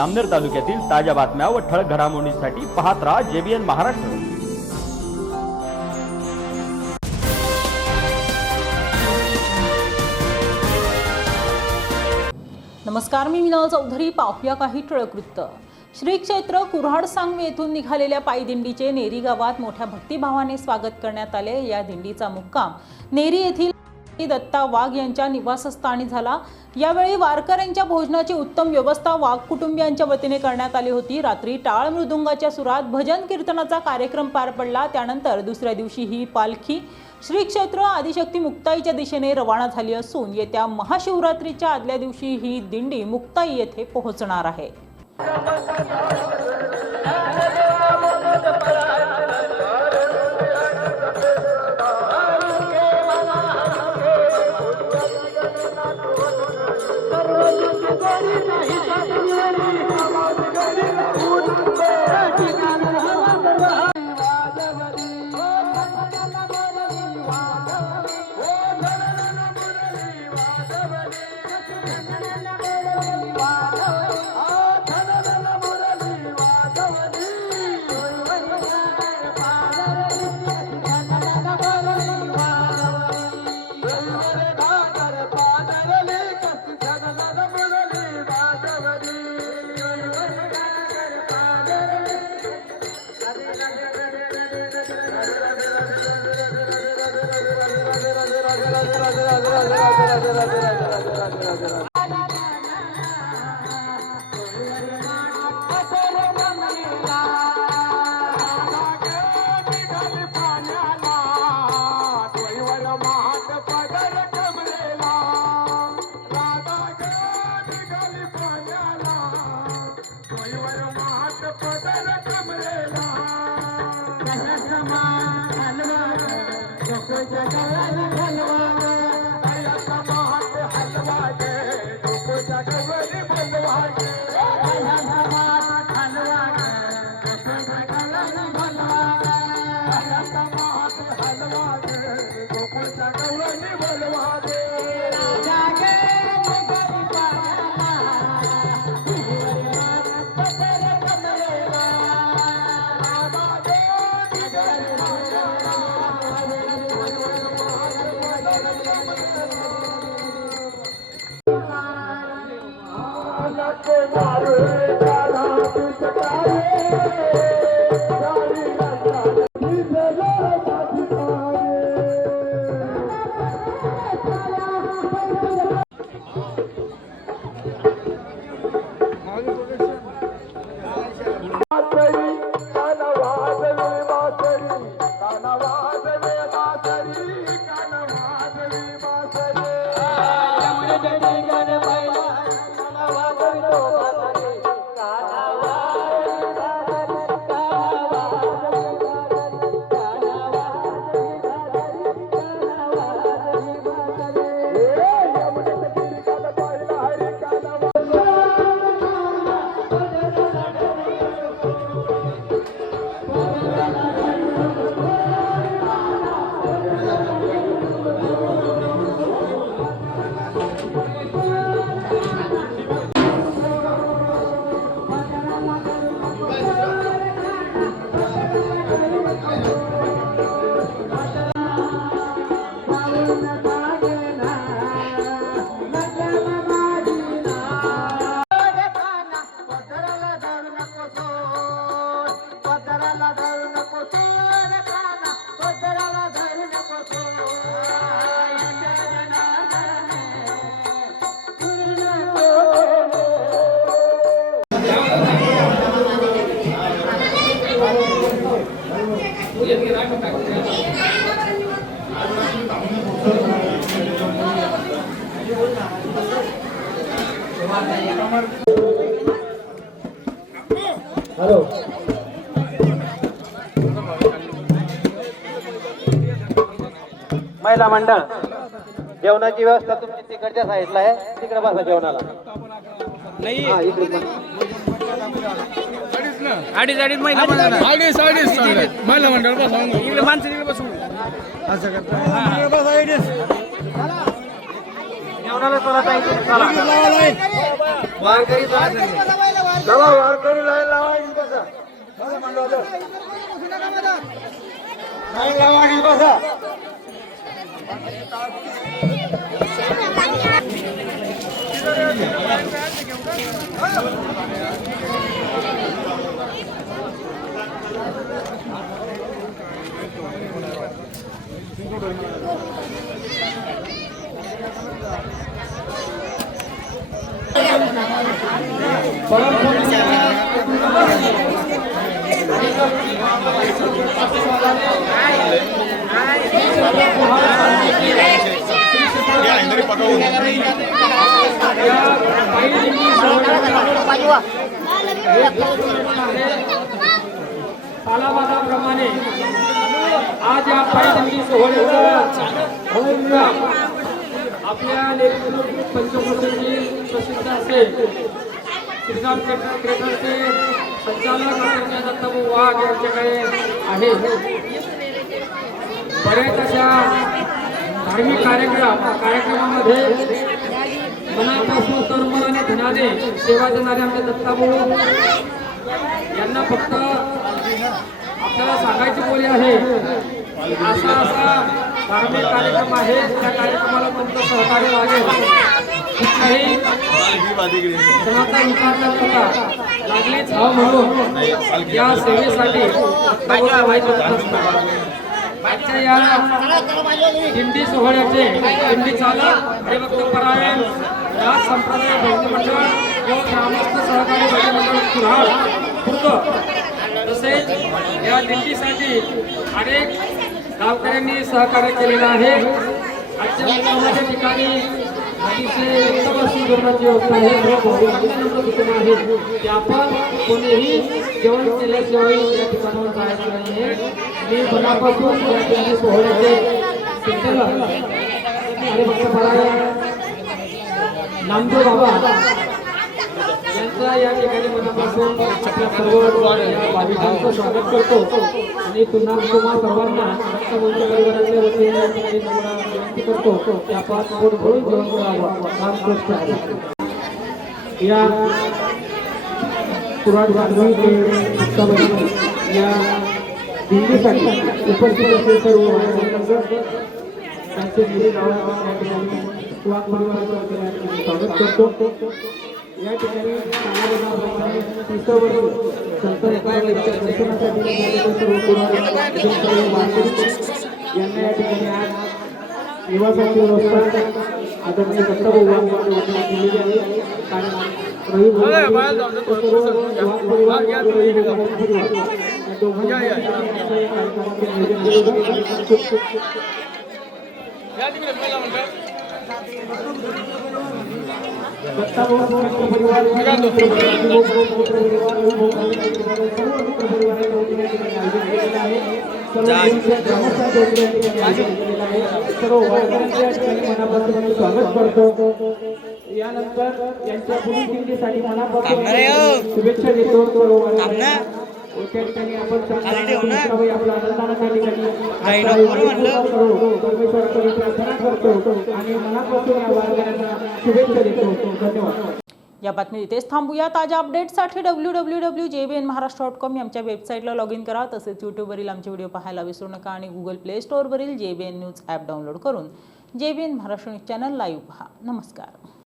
अमनेर तालुक्यातील ताज्या बातम्या व ठळक घडामोडींसाठी पाहत राहा JBN महाराष्ट्र। नमस्कार, मी मीना चौधरी। पाहूया काही ठळक वृत्त। श्री क्षेत्र कुऱ्हाड सांगवी येथून निघालेल्या पायी दिंडीचे नेरी गावात मोठ्या भक्तिभावाने स्वागत करण्यात आले। या दिंडीचा मुक्काम नेरी येथील दत्ता वाघ यांच्या निवासस्थानी झाला। यावेळी वारकऱ्यांच्या भोजनाची उत्तम व्यवस्था वाघ कुटुंबियांच्या वतीने करण्यात आली होती। रात्री टाळ मृदुंगाच्या सुरात भजन कीर्तनाचा कार्यक्रम पार पडला। त्यानंतर दुसऱ्या दिवशी ही पालखी श्री क्षेत्र आदिशक्ती मुक्ताईच्या दिशेने रवाना झाली असून येत्या महाशिवरात्रीच्या आदल्या दिवशी ही दिंडी मुक्ताई येथे पोहोचणार आहे। हॅलो, महिला मंडळ जेवणाची व्यवस्था तुमची तिकडच्या साईडला आहे, तिकडे बसा जेवणाला। नाही अडीच महिला मंडळ इकडे माणसं तिकडे बसून असं जेवणाला चला ताई, वारकरी चला. चला वारकरी लाईन लावा आणि बसा. लाईन लावा आणि बसा. सालाबादाप्रमाणे आज या पायदंडी सोहळ्याचा आपल्या लेखक पंचकोशाची प्रसिद्ध असे श्रीराम थिएटरचे संचालक आदरणीय दत्ताभाऊ वाघ यांच्याकडे आहे. बरेच अशा धार्मिक कार्यक्रमामध्ये मनापासून तनमन आणि धनाने सेवा देणारे आमचे दत्ताभाऊ यांना फक्त आपल्याला सांगायची बोली आहे. असा धार्मिक कार्यक्रम आहे, त्या कार्यक्रमाला तुमचं सहकार्य लागेल. कुठलाही सणाचा विचार न करता लागलीच हवं म्हणून या सेवेसाठी आजच्या या दिंडी सोहळ्याचे दिंडी चालक हे भक्त परायण या संप्रदाय भक्ती मंडळ व ग्रामस्थ सहकारी भक्ती मंडळ कुऱ्हाड खुर्द तसेच या दिंडीसाठी अनेक गावकऱ्यांनी सहकार्य केलेलं आहे. आजच्या मुक्कामाच्या ठिकाणी अतिशय उत्तम अशी जेवणाची व्यवस्था आहे. की आपण कोणीही जेवण केल्याशिवाय या ठिकाणावर जायचं नाही आहे. मी मनापासून या दिंडी सोहळ्याचे संचालक आणि भक्त परायण नामदेव बाबा यांचा या ठिकाणी मनापासून आपल्या सर्व या भाविकांचं स्वागत करतो आणि पुन्हा तुम्हा सर्वांना परिवाराच्या वतीने या ठिकाणी विनंती करतो की आपण पोट भरून जेवण करावं. रामकृष्ण. या कुऱ्हाड या दिंडीसाठी उपस्थित असेल सर्व त्यांचे निधी कुऱ्हाड परिवाराच्या वतीने स्वागत करतो. या ठिकाणी यांना या ठिकाणी आज निवासाची व्यवस्था आदरणीय दत्ताभाऊ यांच्या वतीने केलेली आहे. कारण मनापासून स्वागत करतो. यानंतर यांच्या पुढील दिंडीसाठी मनापासून शुभेच्छा देतो. त्या ठिकाणी आपण आपल्या आनंदानं त्या ठिकाणी परमेश्वराकडे प्रार्थना करतो आणि मनापासून या वारकऱ्यांना शुभेच्छा देतो. धन्यवाद. या बातमी इथेच थांबूया. ताज्या अपडेट्ससाठी www.jbnmaharashtra.com आमच्या वेबसाईटला लॉग इन करा. तसेच यूट्यूबवरील आमचे व्हिडिओ पाहायला विसरू नका आणि गुगल प्ले स्टोअरवरील JBN न्यूज ॲप डाउनलोड करून JBN Maharashtra news channel live पहा. नमस्कार.